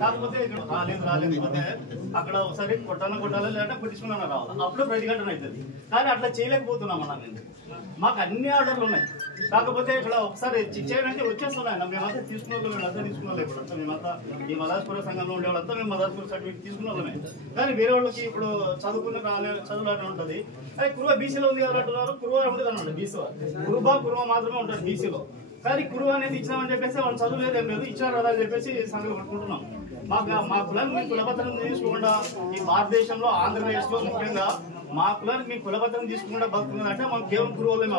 కాకపోతే ఇక్కడ రాలేకపోతే అక్కడ ఒకసారి కొట్టాలి లేదంటే కొట్టించుకున్నా రావాలి, అప్పుడు ప్రతిఘటన అవుతుంది. కానీ అట్లా చేయలేకపోతున్నాం అన్న. మేము మాకు అన్ని ఆర్డర్లు ఉన్నాయి, కాకపోతే ఇక్కడ ఒకసారి చేయడానికి వచ్చేస్తున్నాయి. మేమంతా తీసుకున్న వాళ్ళు, మేమంతా తీసుకున్న వాళ్ళు. ఇప్పుడంతా మేమంతా ఈ మదాస్పుర సంఘంలో ఉండే వాళ్ళంతా మేము మదాస్పుర సర్టిఫికేట్ తీసుకున్న వాళ్ళమే. కానీ వేరే వాళ్ళకి ఇప్పుడు చదువుకున్న చదువులానే ఉంటుంది. అది కురువ బీసీలో ఉంది కదా అంటున్నారు, కురువ ఉంటుంది అన్నమాట. బీసీ కురువ మాత్రమే ఉంటుంది బీసీలో. కానీ కురువ అనేది ఇచ్చినామని చెప్పేసి వాళ్ళు చదువు లేదు, ఏం లేదు, ఇచ్చినారు కదా అని చెప్పేసి సంఘం పట్టుకుంటున్నాం. మా కులాన్ని మేము కులపత్రం తీసుకోకుండా ఈ భారతదేశంలో ఆంధ్రప్రదేశ్ లో ముఖ్యంగా మా కులానికి మేము కులపత్రం తీసుకుండా బతుకున్నారంటే మాకు కేవలం కురువులే. మా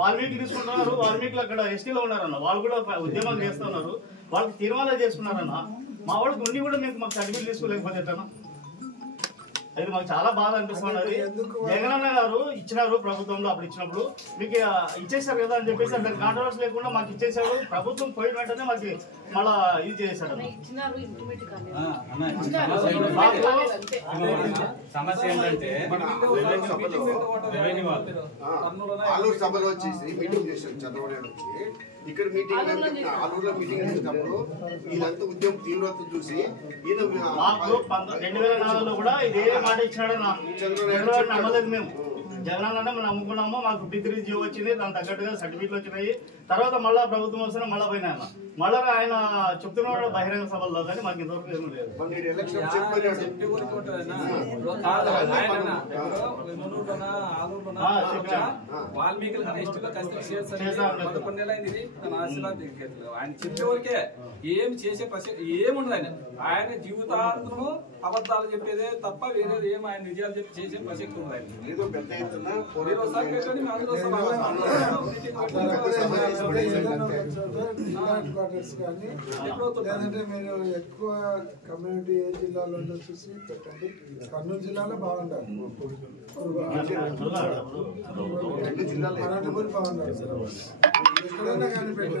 వాల్మీకి తీసుకుంటున్నారు, వాల్మీకులు అక్కడ ఎస్టీలో ఉన్నారన్న, వాళ్ళు కూడా ఉద్యమాలు చేస్తున్నారు, వాళ్ళకి తీర్మానాలు చేసుకున్నారన్న. మా వాళ్ళకి ఉండి కూడా మాకు సర్టిఫికేట్ తీసుకోలేకపోతే ఎట్లా? అది మాకు చాలా బాధ అనిపిస్తున్నది. జగనన్న గారు ఇచ్చినారు ప్రభుత్వంలో, అప్పుడు ఇచ్చినప్పుడు మీకు ఇచ్చేసారు కదా అని చెప్పేసి అంటే కాంట్రవర్సీ లేకుండా మాకు ఇచ్చేసాడు. ప్రభుత్వం పోయిన వెంటనే మాకు మళ్ళా ఇది చేశాడు. సమస్య ఏంటంటే ఆలూరు సభలో వచ్చేసి మీటింగ్ చేశారు చంద్రబాబు నాయుడు వచ్చి. ఇక్కడ మీటింగ్ ఆలూరులో మీటింగ్ చేసినప్పుడు ఇదంతా ఉద్యమం తీవ్రత చూసి ఈయన 2004లో కూడా ఇదే మాట ఇచ్చినాడన్న. చంద్రబాబు నమ్మలేదు మేము. జగనన్న మనం నమ్ముకున్నాము, మాకు 53 జీవో వచ్చింది, దాని తగ్గట్టుగా సర్టిఫికేట్లు వచ్చినాయి. తర్వాత మళ్ళా ప్రభుత్వం వస్తే మళ్ళా పోయినా మళ్ళా ఆయన చెప్తున్నాడు బహిరంగ సభల్లో, కానీ మాకు ఇంతవరకు ఏమీ లేదు. వాల్మీకి ఆయన చెప్పేవరకే ఏం చేసే ఏముండదు. ఆయన జీవితాంతము అబద్ధాలు చెప్పేదే తప్ప వేరేది ఏం ఆయన నిజాలు చెప్పి చేసే ప్రసక్తి ఉంది. ఆయన ఏదో పెద్ద ఎత్తున లేదంటే మీరు ఎక్కువ కమ్యూనిటీ ఏ జిల్లాలో చూసి పెట్టండి. కర్నూలు జిల్లాలో బాగుంటారు, అనంతపురం బాగుంటారు, ఎక్కడైనా కానీ పెట్టండి.